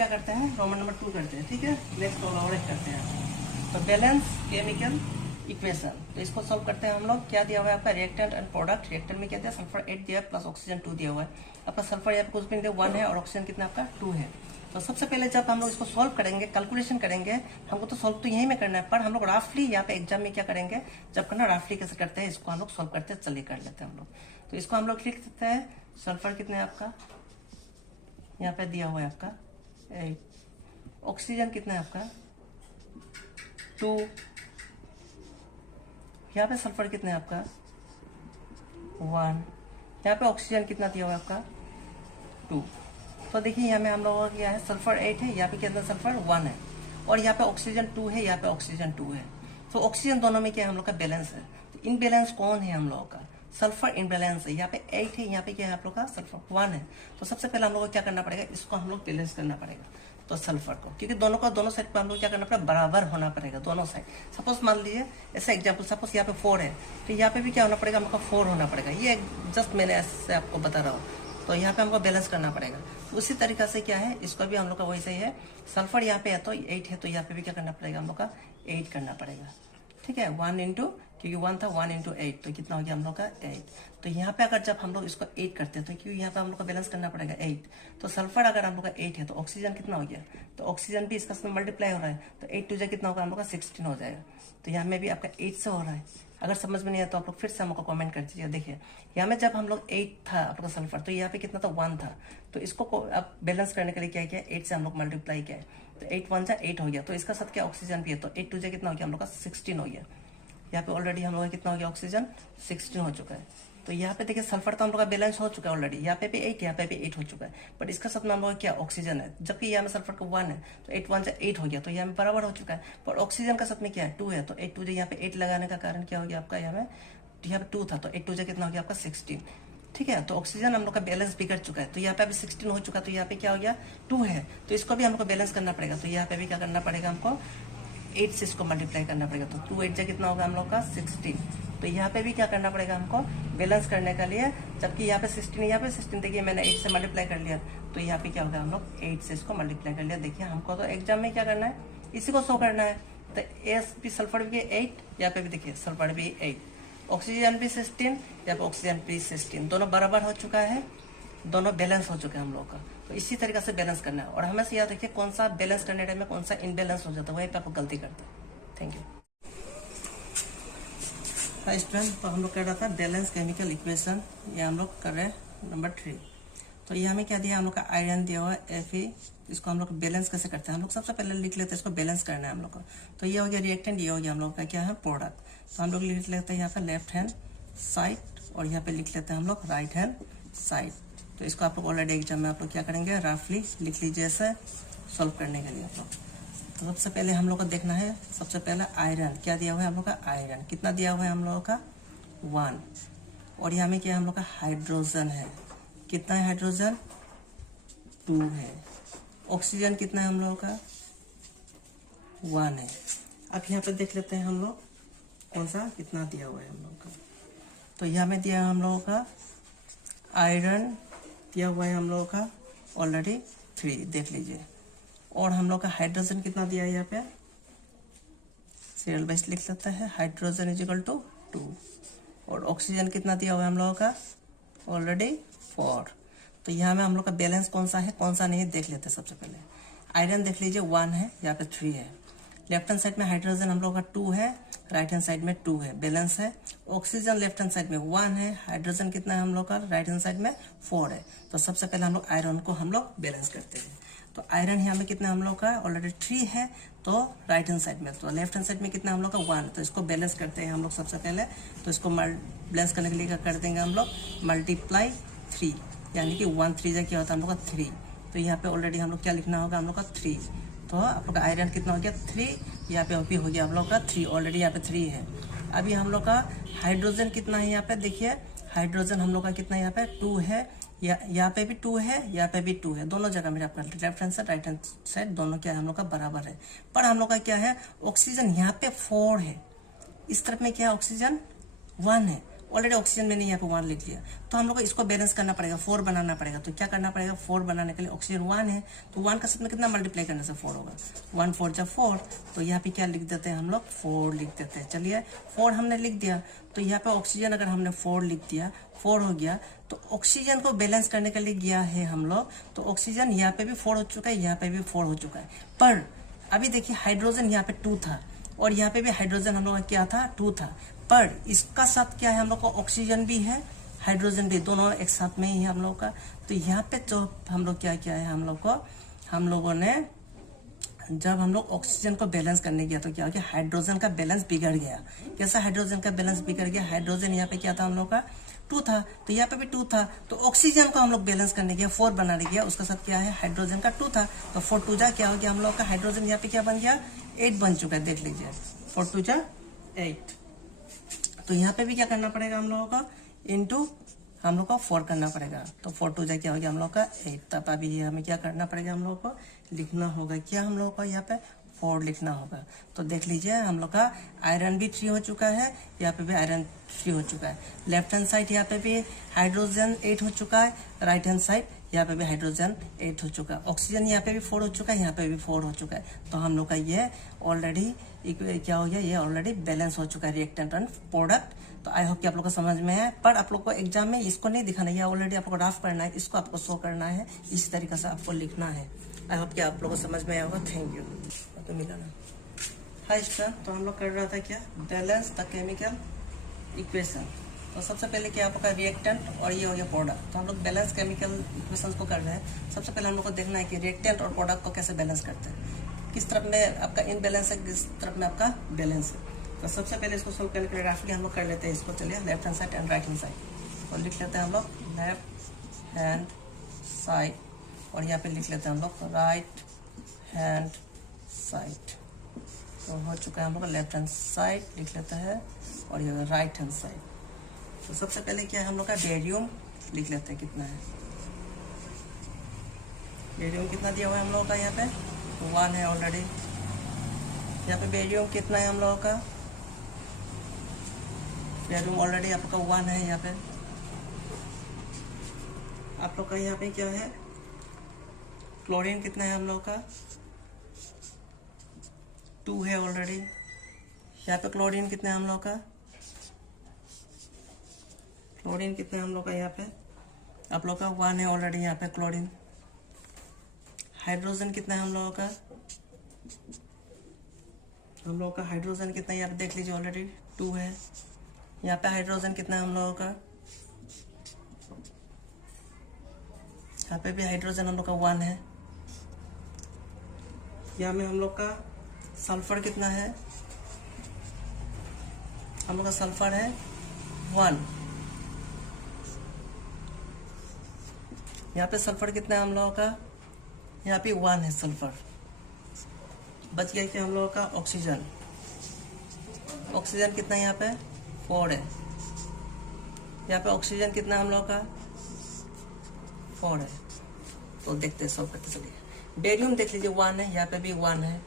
क्या करते हैं, रोमन नंबर 2 करते हैं। ठीक है, नेक्स्ट और एक करते हैं। तो बैलेंस केमिकल इक्वेशन, तो इसको सॉल्व करते हैं हम लोग। क्या दिया हुआ है आपका, रिएक्टेंट एंड प्रोडक्ट। रिएक्टेंट में क्या दिया, सल्फर 8 दिया है प्लस ऑक्सीजन 2 दिया हुआ है। आपका सल्फर यहाँ पे कुछ भी नहीं दिया, 1 है, और ऑक्सीजन कितना आपका 2 है। तो सबसे पहले जब हम लोग इसको सॉल्व करेंगे, कैलकुलेशन करेंगे, हमको तो सॉल्व तो यहीं में करना है, पर हम लोग राफली यहाँ पे एग्जाम में क्या करेंगे, जब करना राफली कैसे करते हैं, इसको हम लोग सॉल्व करते हैं। चलिए कर लेते हैं हम लोग। तो इसको हम लोग लिख देते हैं, सल्फर कितने आपका यहाँ पे दिया हुआ है आपका 8, ऑक्सीजन कितना है आपका 2, यहाँ पे सल्फर कितना है आपका 1, यहाँ पे ऑक्सीजन कितना दिया हुआ है आपका 2। तो देखिए यहाँ में हम लोगों का क्या है, सल्फर 8 है, यहाँ पे कितना सल्फर 1 है, और यहाँ पे ऑक्सीजन 2 है, यहाँ पे ऑक्सीजन 2 है। तो ऑक्सीजन दोनों में क्या है हम लोग का बैलेंस है। तो इनबैलेंस कौन है हम लोगों का, सल्फर इनबैलेंस है। यहाँ पे 8 है, यहाँ पे क्या है आप लोग का सल्फर 1 है। तो सबसे पहले हम लोग को क्या करना पड़ेगा, इसको हम लोग बैलेंस करना पड़ेगा। तो सल्फर को, क्योंकि दोनों का दोनों साइड पर हम लोग क्या करना पड़ेगा, बराबर होना पड़ेगा दोनों साइड। सपोज मान लीजिए ऐसा एग्जाम्पल, सपोज यहाँ पे 4 है, तो यहाँ पे भी क्या होना पड़ेगा, हम लोग का 4 होना पड़ेगा। ये जस्ट मैंने ऐसे आपको बता रहा हूँ। तो यहाँ पे हमको बैलेंस करना पड़ेगा। उसी तरीका से क्या है, इसको भी हम लोग का वैसे ही है। सल्फर यहाँ पे है तो 8 है, तो यहाँ पे भी क्या करना पड़ेगा, हम लोग का 8 करना पड़ेगा। ठीक है, 1 इंटू, क्योंकि 1 था, 1 इंटू 8, तो कितना हो गया हम लोग का 8। तो यहाँ पे अगर जब हम लोग इसको 8 करते हैं, तो क्योंकि यहाँ पे हम लोग का बैलेंस करना पड़ेगा 8, तो सल्फर अगर हम लोग का 8 है, तो ऑक्सीजन कितना हो गया, तो ऑक्सीजन भी इसका मल्टीप्लाई हो रहा है, तो 8 टू कितना होगा हम लोग का 16 हो जाएगा। तो यहाँ में भी आपका 8 से हो रहा है। अगर समझ में नहीं आया तो आप लोग फिर से हमको कमेंट कर दीजिए। देखिए यहाँ में जब हम लोग 8 था आपका सल्फर, तो यहाँ पे कितना था 1 था, तो इसको अब बैलेंस करने के लिए क्या किया, 8 से हम लोग मल्टीप्लाई किया है, तो 8 1 8 हो गया। तो इसका साथ क्या ऑक्सीजन भी है, तो 8 टू कितना हो गया हम लोग का 16 हो गया। यहाँ पे ऑलरेडी हम लोग का कितना हो गया, ऑक्सीजन 16 हो चुका है। तो यहाँ पे देखिए सल्फर तो हम लोग का बैलेंस हो चुका है ऑलरेडी, यहाँ पे भी 8, यहाँ पे भी 8 हो चुका है, बट इसका साथ में हम लोग क्या ऑक्सीजन है, जबकि यहाँ में सल्फर का 1 है, तो 8 1 8 हो गया, तो यहाँ में बराबर हो चुका है। पर ऑक्सीजन का साथ में क्या है 2 है, तो 8 2 यहाँ पे 8 लगाने का कारण क्या हो गया आपका, यहाँ पे 2 था, तो 8 2 कितना हो गया आपका 16। ठीक है, तो ऑक्सीजन हम लोग का बैलेंस बिगड़ चुका है, तो यहाँ पे अभी 16 हो चुका, तो यहाँ पे क्या हो गया 2 है, तो इसको भी हमको बैलेंस करना पड़ेगा। तो यहाँ पे भी क्या करना पड़ेगा, हमको 8 से इसको मल्टीप्लाई करना पड़ेगा, तो 2 8 कितना होगा हम लोग का 16। तो यहाँ पे भी क्या करना पड़ेगा हमको बैलेंस करने के लिए, जबकि यहाँ पे 16 यहाँ पे 16, देखिए मैंने 8 से मल्टीप्लाई कर लिया, तो यहाँ पे क्या होगा हम लोग 8 से इसको मल्टीप्लाई कर लिया। देखिए हमको तो एग्जाम में क्या करना है, इसी को शो करना है। तो एस भी सल्फर भी 8, यहाँ पे भी देखिए सल्फर भी 8, ऑक्सीजन भी 16, यहाँ पे ऑक्सीजन भी 16, दोनों बराबर हो चुका है, दोनों बैलेंस हो चुके हैं हम लोग का। तो इसी तरीके से बैलेंस करना है, और हमेशा याद रखिए कौन सा बैलेंस करने टाइम में कौन सा इनबैलेंस हो जाता है, वहीं पे आप गलती करते हैं। Thank you. स्टूडेंट, तो हम लोग कर रहा था बैलेंस केमिकल इक्वेशन, ये हम लोग कर रहे हैं नंबर 3। तो ये हमें क्या दिया, हम लोग का आयरन दिया हुआ है Fe। इसको हम लोग बैलेंस कैसे करते हैं, हम लोग सबसे पहले लिख लेते हैं, इसको बैलेंस करना है हम लोग का। तो ये हो गया रिएक्टेंट, ये हो गया हम लोग का क्या है प्रोडक्ट। तो हम लोग लिख लेते हैं यहाँ पे लेफ्ट हैंड साइड, और यहाँ पे लिख लेते हैं हम लोग राइट हैंड साइड। तो इसको आप लोग ऑलरेडी एग्जाम में आप लोग क्या करेंगे, रफली लिख लीजिए ऐसे सॉल्व करने के लिए आप लोग। तो सबसे पहले हम लोग को देखना है, सबसे पहले आयरन क्या दिया हुआ है हम लोग का, आयरन कितना दिया हुआ है हम लोगों का 1, और यहाँ में क्या हम लोग का हाइड्रोजन है, कितना है हाइड्रोजन 2 है, ऑक्सीजन कितना है हम लोगों का 1 है। अब यहाँ पे देख लेते हैं हम लोग कौन सा कितना दिया हुआ है हम लोग का। तो यहाँ में दिया हम लोगों का आयरन दिया हुआ है हम लोगों का ऑलरेडी 3, देख लीजिए, और हम लोग का हाइड्रोजन कितना दिया है यहाँ पे, सीरियल वाइज लिख सकता है, हाइड्रोजन इज इक्वल टू 2, और ऑक्सीजन कितना दिया हुआ है हम लोगों का ऑलरेडी 4। तो यहाँ में हम लोग का बैलेंस कौन सा है कौन सा नहीं है देख लेते हैं। सबसे पहले आयरन देख लीजिए 1 है, यहाँ पे 3 है, लेफ्ट हैंड साइड में हाइड्रोजन हम लोग का 2 है, राइट हैंड साइड में 2 है, बैलेंस है। ऑक्सीजन लेफ्ट हैंड साइड में 1 है, हाइड्रोजन कितना है हम लोग का राइट हैंड साइड में 4 है। तो सबसे पहले हम लोग आयरन को हम लोग बैलेंस करते हैं। तो आयरन यहाँ में कितना हम लोग का ऑलरेडी 3 है, तो राइट हैंड साइड में, तो लेफ्ट हैंड साइड में कितना हम लोग का 1, तो इसको बैलेंस करते हैं हम लोग सबसे पहले। तो इसको बैलेंस करने के लिए क्या कर देंगे हम लोग, मल्टीप्लाई 3, यानी कि 1 3 क्या होता है हम लोग का 3। तो यहाँ पे ऑलरेडी हम लोग क्या लिखना होगा हम लोग का 3। तो आप लोग का आयरन कितना हो गया 3, यहाँ पे ओपी हो गया हम लोग का 3, ऑलरेडी यहाँ पे 3 है। अभी हम लोग का हाइड्रोजन कितना है यहाँ पे, देखिए हाइड्रोजन हम लोग का कितना यहाँ पे 2 है, यहाँ पे भी 2 है, यहाँ पे भी 2 है, दोनों जगह मेरे आपका left hand side right hand side दोनों क्या है हम लोग का बराबर है। पर हम लोग का क्या है ऑक्सीजन यहाँ पे 4 है, इस तरफ में क्या है ऑक्सीजन 1 है, ऑलरेडी ऑक्सीजन मैंने यहाँ पे 1 लिख लिया, तो हम लोग को इसको बैलेंस करना पड़ेगा, 4 बनाना पड़ेगा। तो क्या करना पड़ेगा, 4 बनाने के लिए ऑक्सीजन 1 है, तो 1 का साथ में कितना मल्टीप्लाई करने से 4 होगा, 1 4 जा 4, तो यहाँ पे क्या लिख देते हैं हम लोग, 4 लिख देते हैं। चलिए 4 हमने लिख दिया, तो यहाँ पे ऑक्सीजन अगर हमने 4 लिख दिया, 4 हो गया, तो ऑक्सीजन को बैलेंस करने के लिए गया है हम लोग, तो ऑक्सीजन यहाँ पे भी 4 हो चुका है, यहाँ पे भी 4 हो चुका है। पर अभी देखिए हाइड्रोजन यहाँ पे 2 था और यहाँ पे भी हाइड्रोजन हम लोग का क्या था, 2 था, पर इसका साथ क्या है हम लोग को, ऑक्सीजन भी है हाइड्रोजन भी, दोनों एक साथ में ही है हम लोग का। तो यहाँ पे जो हम लोग क्या किया है, हम लोगों ने जब हम लोग ऑक्सीजन को बैलेंस करने गया तो क्या हो गया, हाइड्रोजन का बैलेंस बिगड़ गया। कैसा हाइड्रोजन का बैलेंस बिगड़ गया, हाइड्रोजन यहाँ पे क्या था हम लोग का 2 था, तो यहाँ पे भी 2 था, तो ऑक्सीजन को हम लोग बैलेंस करने गया, 4 बनाने गया, उसका साथ क्या है, हाइड्रोजन का 2 था, तो 4 2 जा क्या हो गया हम लोग का, हाइड्रोजन यहाँ पे क्या बन गया, 8 बन चुका है, देख लीजिए 4 2 जा 8। तो यहाँ पे भी क्या करना पड़ेगा हम लोगों का, इंटू हम लोग को 4 करना पड़ेगा, तो 4 2 जा क्या हो गया हम लोग का 8। तब अभी हमें क्या करना पड़ेगा, हम लोग को लिखना होगा क्या, हम लोग को यहाँ पे 4 लिखना होगा। तो देख लीजिए हम लोग का आयरन भी 3 हो चुका है, यहाँ पे भी आयरन 3 हो चुका है, लेफ्ट हैंड साइड यहाँ पे भी हाइड्रोजन 8 हो चुका है, राइट हैंड साइड यहाँ पे भी हाइड्रोजन 8 हो चुका है, ऑक्सीजन यहाँ पे भी 4 हो चुका है, यहाँ पे भी 4 हो चुका है। तो हम लोग का ये ऑलरेडी क्या हो गया, ये ऑलरेडी बैलेंस हो चुका है रिएक्टेंट एंड प्रोडक्ट। तो आई होप कि आप लोग को समझ में है, पर आप लोग को एग्जाम में इसको नहीं दिखाना है, ऑलरेडी आप लोग को ड्राफ्ट करना है, इसको आपको शो करना है, इस तरीके से आपको लिखना है। आई होप कि आप लोग को समझ में आया होगा। Thank you. तो मिला ना हाई स्टूडेंट, तो हम लोग कर रहा था क्या, बैलेंस द केमिकल इक्वेशन। तो सबसे पहले क्या आपका रिएक्टेंट और ये हो गया प्रोडक्ट, तो हम लोग बैलेंस केमिकल इक्वेशंस को कर रहे हैं। सबसे पहले हम लोग को देखना है कि रिएक्टेंट और प्रोडक्ट को कैसे बैलेंस करते हैं, किस तरफ में आपका इनबैलेंस है, किस तरफ में आपका बैलेंस है। तो सबसे पहले इसको सोल्व करने के लिए ग्राफिकली हम लोग कर लेते हैं इसको। चलिए left hand side and right hand side, और लिख लेते हैं हम लोग लेफ्ट हैंड साइड, और यहाँ पे लिख लेते हैं हम लोग राइट हैंड साइड। तो हो चुका है हम लोग लेफ्ट हैंड साइड लिख लेते हैं, और ये राइट हैंड साइड। तो सबसे पहले क्या है हम लोग का बेरियम लिख लेते हैं, कितना है बेरियम, कितना दिया हुआ है हम लोगों का, यहाँ पे 1 है ऑलरेडी। यहाँ पे बेरियम कितना है हम लोगों का, बेरियम ऑलरेडी आपका 1 है। यहाँ पे आप लोग का यहाँ पे क्या है, क्लोरीन कितना है हम लोग का, 2 है ऑलरेडी। यहाँ पे क्लोरीन कितना है हम लोग का, क्लोरीन कितना है हम लोग का, यहाँ पे आप लोग का 1 है ऑलरेडी। यहाँ पे क्लोरीन, हाइड्रोजन कितना है हम लोगों का, हम लोगों का हाइड्रोजन कितना है यहाँ पे देख लीजिए ऑलरेडी 2 है। यहाँ पे हाइड्रोजन कितना है हम लोगों का, यहाँ पे भी हाइड्रोजन हम लोग का 1 है। यहाँ में हम लोग का सल्फर कितना है, हम लोग का सल्फर है 1। यहाँ पे सल्फर कितना है हम लोगों का, यहाँ पे 1 है सल्फर। बच गया क्या हम लोगों का ऑक्सीजन, ऑक्सीजन कितना है यहाँ पे 4 है। यहाँ पे ऑक्सीजन कितना है हम लोगों का 4 है। तो देखते हैं सब करते चलिए। बेरियम देख लीजिए 1 है, यहाँ पे भी 1 है।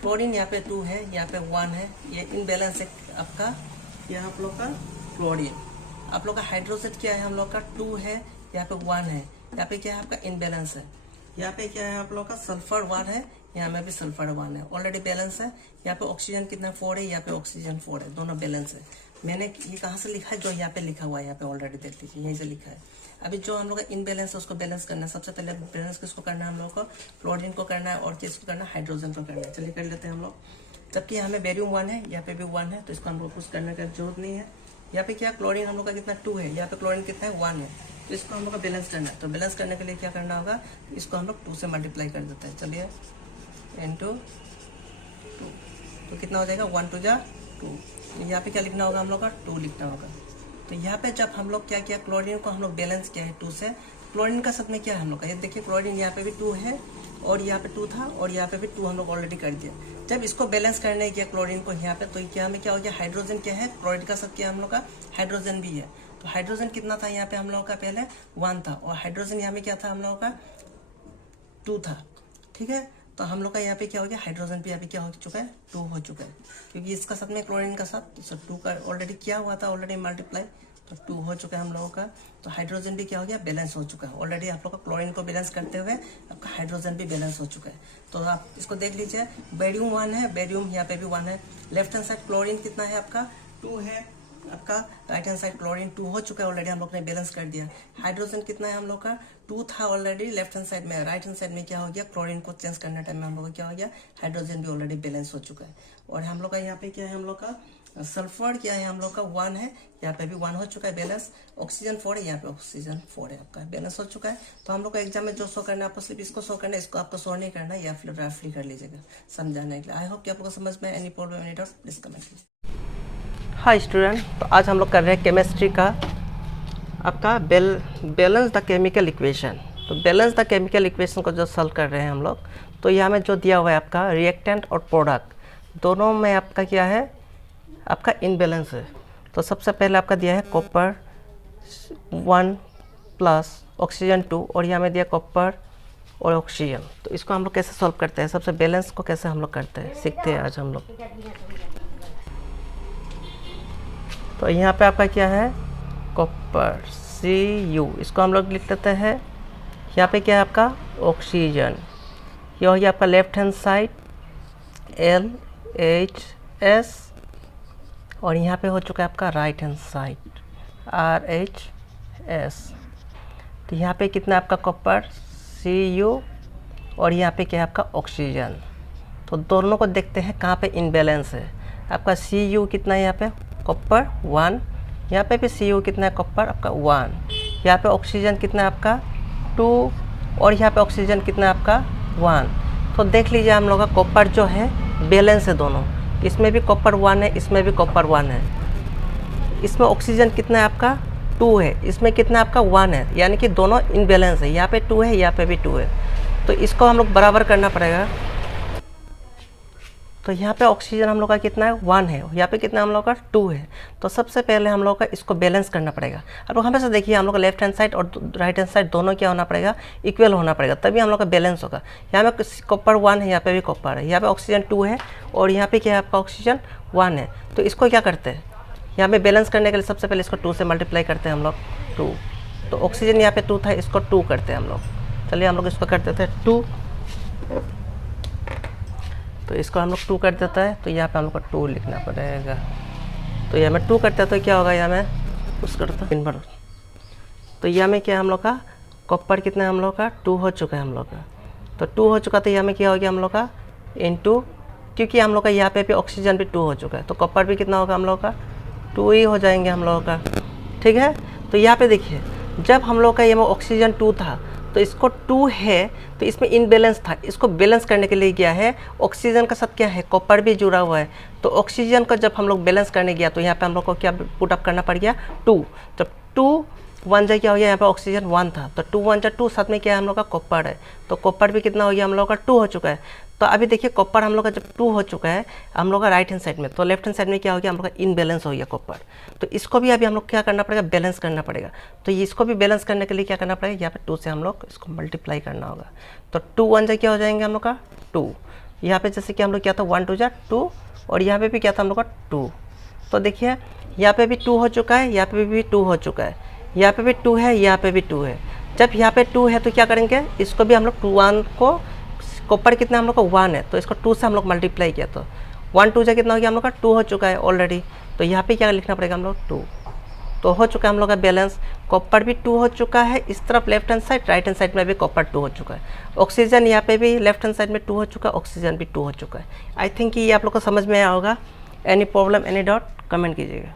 क्लोरीन यहाँ पे 2 है, यहाँ पे 1 है। ये इनबैलेंस है आपका, यह आप लोग का क्लोरीन। आप लोग का हाइड्रोजन क्या है हम लोग का 2 है, यहाँ पे 1 है। यहाँ पे क्या है आपका इनबैलेंस है। यहाँ पे क्या है आप लोग का सल्फर 1 है, यहाँ में भी सल्फर 1 है, ऑलरेडी बैलेंस है। यहाँ पे ऑक्सीजन कितना 4 है, यहाँ पे ऑक्सीजन 4 है, दोनों बैलेंस है। मैंने ये कहाँ से लिखा है, जो यहाँ पे लिखा हुआ है, यहाँ पे ऑलरेडी देख लीजिए यहीं से लिखा है। अभी जो हम लोग का इनबैलेंस है उसको बैलेंस करना है। सबसे पहले बैलेंस किसको करना है हम लोग को, क्लोरीन को करना है, और किसको करना है, हाइड्रोजन को करना है। चलिए कर लेते हैं हम लोग। जबकि यहाँ में बेरियम 1 है, यहाँ पे भी 1 है, तो इसको हम लोग कुछ करने का जरूरत नहीं है। यहाँ पे क्या क्लोरीन हम लोग का कितना 2 है, यहाँ पे क्लोरीन कितना है 1 है, तो इसको हम लोग का बैलेंस करना है। तो बैलेंस करने के लिए क्या करना होगा, इसको हम लोग 2 से मल्टीप्लाई कर देते हैं। चलिए इंटू 2, तो कितना हो जाएगा 1 2 जा 2। यहाँ पे क्या लिखना होगा हम लोग का 2 लिखना होगा। तो यहाँ पे जब हम लोग क्या किया, क्लोरीन को हम लोग बैलेंस किया है 2 से। क्लोरीन का साथ में क्या है हम लोग का, ये देखिए क्लोरीन यहाँ पे भी 2 है, और यहाँ पे 2 था, और यहाँ पे भी 2 हम लोग ऑलरेडी कर दिया। जब इसको बैलेंस करने किया क्लोरीन को यहाँ पे, तो क्या हमें क्या हो गया, हाइड्रोजन क्या है, क्लोरीन का साथ क्या हम लोग का हाइड्रोजन भी है। तो हाइड्रोजन कितना था यहाँ पे हम लोगों का, पहले 1 था, और हाइड्रोजन यहाँ में क्या था हम लोगों का 2 था। ठीक है, तो हम लोग का यहाँ पे क्या हो गया, हाइड्रोजन पे यहाँ पे क्या हो चुका है 2 हो चुका है, क्योंकि इसका साथ में क्लोरीन का साथ 2 का ऑलरेडी किया हुआ था, ऑलरेडी मल्टीप्लाई। तो 2 हो चुका है हम लोगों का। तो हाइड्रोजन भी क्या हो गया, बैलेंस हो चुका है ऑलरेडी। आप लोग का क्लोरीन को बैलेंस करते हुए आपका हाइड्रोजन भी बैलेंस हो चुका है। तो आप इसको देख लीजिए, बेरियम 1 है, बेरियम यहाँ पे भी 1 है। लेफ्ट हैंड साइड क्लोरीन कितना है आपका, 2 है आपका। राइट हैंड साइड क्लोरीन 2 हो चुका है ऑलरेडी, हम लोग ने बैलेंस कर दिया। हाइड्रोजन कितना है हम लोग का, 2 था ऑलरेडी लेफ्ट हैंड साइड में। राइट हैंड साइड में क्या हो गया, क्लोरीन को चेंज करने टाइम में हम लोग का क्या हो गया, हाइड्रोजन भी ऑलरेडी बैलेंस हो चुका है। और हम लोग का यहाँ पे क्या है, हम लोग का सल्फर क्या है, हम लोग का 1 है, यहाँ पे भी 1 हो चुका है बैलेंस। ऑक्सीजन 4 है, यहाँ पे ऑक्सीजन 4 है, आपका बैलेंस हो चुका है। तो हम लोग का एग्जाम में जो शो करना है आपको सिर्फ इसको शो करना है, इसको आपको शो नहीं करना है, या फिर रफली कर लीजिएगा समझाने के लिए। आई होप कि आपको समझ में any problem any doubt please comment कीजिए। हाय स्टूडेंट, तो आज हम लोग कर रहे हैं केमिस्ट्री का आपका बैलेंस द केमिकल इक्वेशन। तो बैलेंस द केमिकल इक्वेशन को जो सॉल्व कर रहे हैं हम लोग, तो यहाँ में जो दिया हुआ है आपका रिएक्टेंट और प्रोडक्ट दोनों में आपका क्या है, आपका इनबैलेंस है। तो सबसे पहले आपका दिया है कॉपर 1 प्लस ऑक्सीजन 2, और यहाँ में दिया कॉपर और ऑक्सीजन। तो इसको हम लोग कैसे सॉल्व करते हैं, सबसे बैलेंस को कैसे हम लोग करते हैं सीखते हैं आज हम लोग। तो यहाँ पे आपका क्या है, कॉपर Cu, इसको हम लोग लिख लेते हैं। यहाँ पे क्या है आपका ऑक्सीजन, ये हो गया आपका लेफ्ट हैंड साइड LHS, और यहाँ पे हो चुका है आपका राइट हैंड साइड RHS। तो यहाँ पे कितना आपका कॉपर Cu, और यहाँ पे क्या है आपका ऑक्सीजन। तो दोनों को देखते हैं कहाँ पे इनबैलेंस है। आपका Cu कितना है, यहाँ पे कॉपर 1, यहाँ पे भी Cu कितना है कॉपर आपका 1, यहाँ पे ऑक्सीजन कितना है आपका 2, और यहाँ पे ऑक्सीजन कितना है आपका 1। तो देख लीजिए हम लोग का कॉपर जो है बैलेंस है दोनों, इसमें भी कॉपर 1 है, इसमें भी कॉपर 1 है। इसमें ऑक्सीजन कितना है आपका 2 है, इसमें कितना आपका 1 है, यानी कि दोनों इनबैलेंस है। यहाँ पे 2 है, यहाँ पे भी 2 है। तो इसको हम लोग बराबर करना पड़ेगा। तो यहाँ पे ऑक्सीजन हम लोग का कितना है 1 है, यहाँ पे कितना हम लोग का 2 है। तो सबसे पहले हम लोग का इसको बैलेंस करना पड़ेगा। अब लोग हमेशा देखिए हम लोग का लेफ्ट हैंड साइड और राइट हैंड साइड दोनों क्या होना पड़ेगा, इक्वल होना पड़ेगा, तभी हम लोग का बैलेंस होगा। यहाँ पे कॉपर 1 है, यहाँ पे भी कॉपर है, यहाँ पे ऑक्सीजन 2 है, और यहाँ पे क्या है आपका ऑक्सीजन 1 है। तो इसको क्या करते हैं, यहाँ पे बैलेंस करने के लिए सबसे पहले इसको 2 से मल्टीप्लाई करते हैं हम लोग 2। तो ऑक्सीजन यहाँ पे 2 था, इसको 2 करते हैं हम लोग। चलिए हम लोग इसको कर देते हैं 2, तो इसको हम लोग 2 कर देता है। तो यहाँ पे हम लोग को 2 लिखना पड़ेगा। तो यहाँ में 2 करते हैं तो क्या होगा, यहाँ में उस करता है। तो यहाँ में क्या हम लोग का कॉपर कितना है हम लोग का 2 हो चुका है हम लोग का। तो 2 हो चुका, तो यहाँ में क्या हो गया हम लोग का इनटू, क्योंकि हम लोग का यहाँ पे भी ऑक्सीजन भी 2 हो चुका है, तो कॉपर भी कितना होगा हम लोग का 2 ही हो जाएंगे हम लोगों का, ठीक है। तो यहाँ पे देखिए जब हम लोग का ये में ऑक्सीजन 2 था, तो इसको 2 है, तो इसमें इनबैलेंस था, इसको बैलेंस करने के लिए गया है। ऑक्सीजन का साथ क्या है, कॉपर भी जुड़ा हुआ है। तो ऑक्सीजन को जब हम लोग बैलेंस करने गया, तो यहाँ पे हम लोग को क्या पुट अप करना पड़ गया 2। जब 2 1 जा क्या हो गया, यहाँ पे ऑक्सीजन 1 था, तो 2 1 जा 2, साथ में क्या है हम लोग का कॉपर है। तो कॉपर भी कितना हो गया हम लोग का 2 हो चुका है। तो अभी देखिए कॉपर हम लोग का जब 2 हो चुका है हम लोग का राइट हैंड साइड में, तो लेफ्ट हैंड साइड में क्या हो गया हम लोग का इनबैलेंस हो गया कॉपर। तो इसको भी अभी हम लोग क्या करना पड़ेगा, बैलेंस करना पड़ेगा। तो इसको भी बैलेंस करने के लिए क्या करना पड़ेगा, यहाँ पे 2 से हम लोग इसको मल्टीप्लाई करना होगा। तो 2 1 जा क्या हो जाएंगे हम लोग का 2, यहाँ पे जैसे कि हम लोग क्या था 1 2 जा 2, और यहाँ पे भी क्या था हम लोग का 2। तो देखिए यहाँ पे भी 2 हो चुका है, यहाँ पे भी 2 हो चुका है, यहाँ पे भी 2 है, यहाँ पे भी 2 है। जब यहाँ पे 2 है तो क्या करेंगे, इसको भी हम लोग 2 1 को, कॉपर कितना हम लोग का 1 है, तो इसको 2 से हम लोग मल्टीप्लाई किया, तो 1 2 जा कितना हो गया हम लोग का 2 हो चुका है ऑलरेडी। तो यहाँ पे क्या लिखना पड़ेगा हम लोग 2। तो हो चुका है हम लोग का बैलेंस, कॉपर भी 2 हो चुका है इस तरफ left hand side, right hand side में भी कॉपर 2 हो चुका है। ऑक्सीजन यहाँ पे भी लेफ्ट हैंड साइड में 2 हो चुका है, ऑक्सीजन भी 2 हो चुका है। आई थिंक ये आप लोग को समझ में आया होगा। Any problem any doubt comment कीजिएगा।